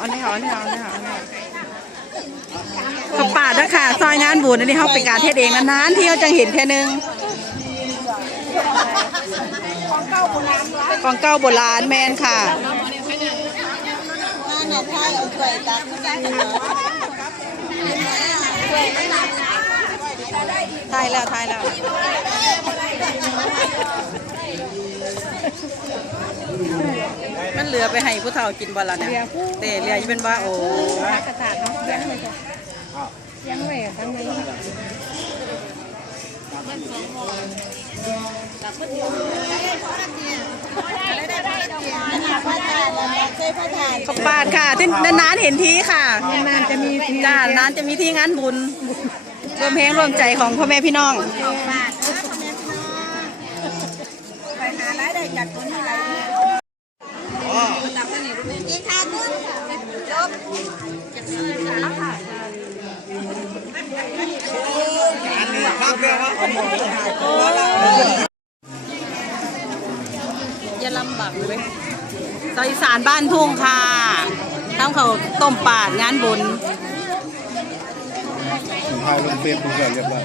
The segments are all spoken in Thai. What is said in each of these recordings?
อันนี้เอาอันนี้เอาอันนี้เอากระป่าดนะค่ะซอยงานบุญอันนี้เขาเป็นการเทศเองนานๆที่เขาจังเห็นแค่นึงของเก้าโบราณแมนค่ะนั่ายแล้วทายแล้วมัน เหลือไปให้ผู้เฒ่ากินบ่ละเนี่ยเตะเหลืออยู่เป็นว่าโอ้กระถางเนาะเลี้ยงไว้ก่อนเลี้ยงไว้ทั้งนี้พระทานแล้วใช่พระทานกระป่าดค่ะที่นานๆเห็นทีค่ะนานๆจะมีทีจ้านานจะมีที่งานบุญรวมเพลงรวมใจของพ่อแม่พี่น้องไปหารายได้จากตัวนี้ไร อีกทางนึงจบอย่าลำบากเลยซอยอีสานบ้านทุ่งค่ะทำเขาต้มปาดงานบุญถ่ายลงเฟซบุ๊กแล้วเรียบร้อย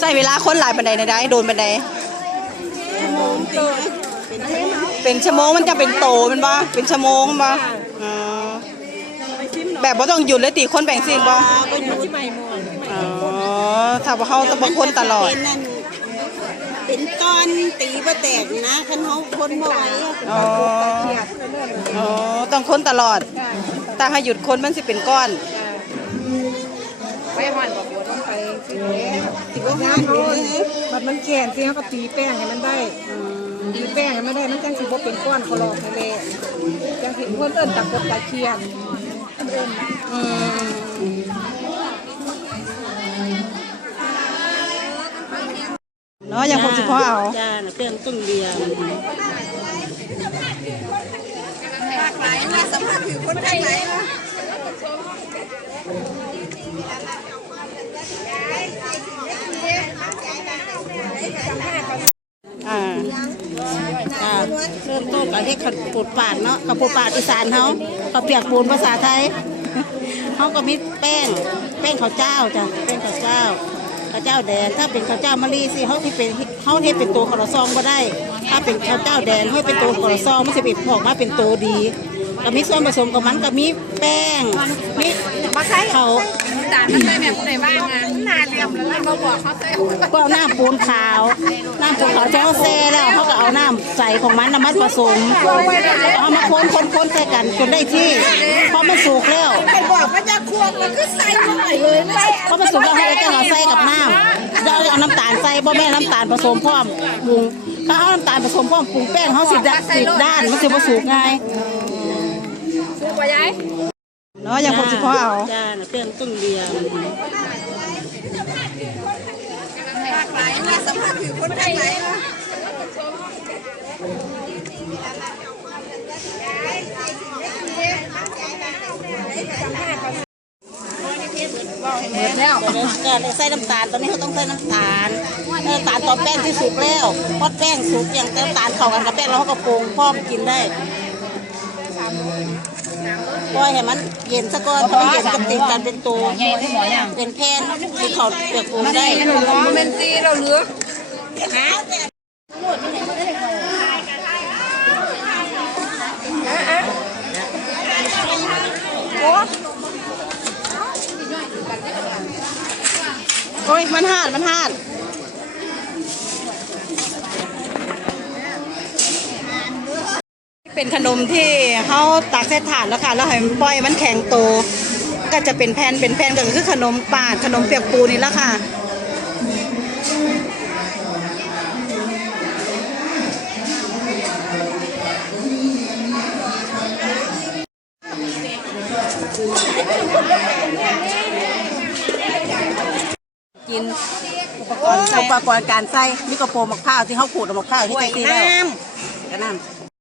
ใส่เวลาคนหลายปันใดในใดโดนปันใดเป็นชั่วโมงมันจะเป็นโตมันบ่เป็นชั่วโมงบ่อ๋อแบบว่าต้องหยุดเลยตีคนแบ่งสิ่งบ่ก็อยู่ที่ใหม่หมดอ๋อถ้าว่าเขาต้องคนตลอด เป็นนั่นเป็นก้อนตีบ่แตกนะคันเขาคนบ่ไหวอ๋อ อ๋อ ต้องคนตลอดแต่ถ้าหยุดคนมันสิเป็นก้อน ไปหอนบอกว่าต้องไปซื้อถือว่างานอยู่เลยบัดมันแข็งสิเขาก็ตีแป้งให้มันได้ตีแป้งให้มันได้ มันจังสิบ่เป็นก้อนเขาหลอกให้เละจังสิเพิ่นเอิ้นตะกดตะเคียนเอิ้นอืม เนาะยังคงสิพอเอาจ้าเครื่องต้มเบียร์หลายนะสัมผัสถือคนข้างไหนอ่าจ้าเริ่มต้นกับที่ขัดปูดปาดเนาะกับปูดปาดอีสานเขาเขาเปียกปูนภาษาไทยเขาก็มีแป้ง แป้งข้าวเจ้าจ้ะแป้งข้าวเจ้า ข้าวเจ้าแดง ถ้าเป็นข้าวเจ้ามะลิสิเขาที่เป็นเขาที่เป็นตัวข้าวซองก็ได้ ถ้าเป็นข้าวเจ้าแดงเขาเป็นตัวข้าวซองมันจะเป็นออกมาเป็นตัวดี ก็มีส่วนผสมกับมันก็มีแป้งมีเขาจานมันได้แบบไหนบ้างอะนาเรียมแล้วมาบอกเขาใส่ก็เอาน้ำปูนขาวน้ำปูนขาวที่เขาแซ่แล้วเขาก็เอาน้ำใส่ของมันน้ำมันผสมเอามาคนคนคนใส่กันจนได้ที่พอมันสุกแล้วบอกว่าจะควงมันก็ใส่หน่อยเลยไม่พอมันสุกแล้วเขาก็จะเอาใส่กับน้ำเราเอาน้ำตาลใส่บ่แม่นน้ำตาลผสมพร้อมปรุงถ้าเอาน้ำตาลผสมพร้อมปรุงแป้งเขาสิดสิด้านมันสิบ่สุกง่าย ซื้อไปย้ายเนาะยังคงสิพอเอาจ้าเครื่องต้มเบียร์หลายนะสัมผัสถือคนข้างไหนเบิดแล้วก็เลยใส่น้ำตาลตอนนี้เขาต้องใส่น้ำตาลน้ำตาลตอนแป้งที่สุกแล้วพอแป้งสุกอย่างน้ำตาลเข้ากันกับแป้งแล้วเขาก็ปรุงพร้อมกินได้ ปล่อยให้มันเย็นซะก่อนเพราะมันเย็นกับติดกันเป็นตัวเป็นแผ่นที่เขาเปียกปูนได้เมนซีเราเหลือโอ้ยมันหาดมันหาด เป็นขนมที่เขาตักเส้นถานแล้วค่ะ แล้วให้นปล่อยมันแข็งโต ก็จะเป็นแผ่นเป็นแผ่นก็คือขนมปาดขนมเปียกปูนี่ละค่ะกินอุปกรณ์อุการไส้นี่ก็โปรมะพร้าวที่เขาขูดเอามะพร้าวที่ใส่ซีแล้วก็น้ำ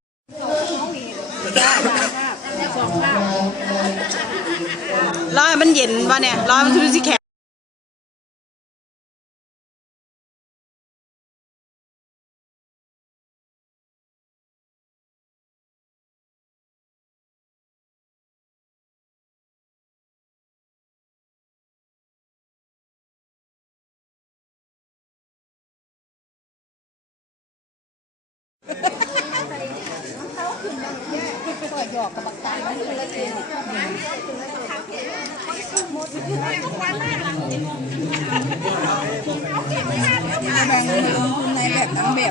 มันเย็นวะเนี่ยร้อนมันทุสิแข็ง ซอยหยอกกับบักตาไม่มีอะไรเลยแบ่งเงินลงทุนในแบบน้ำแบบ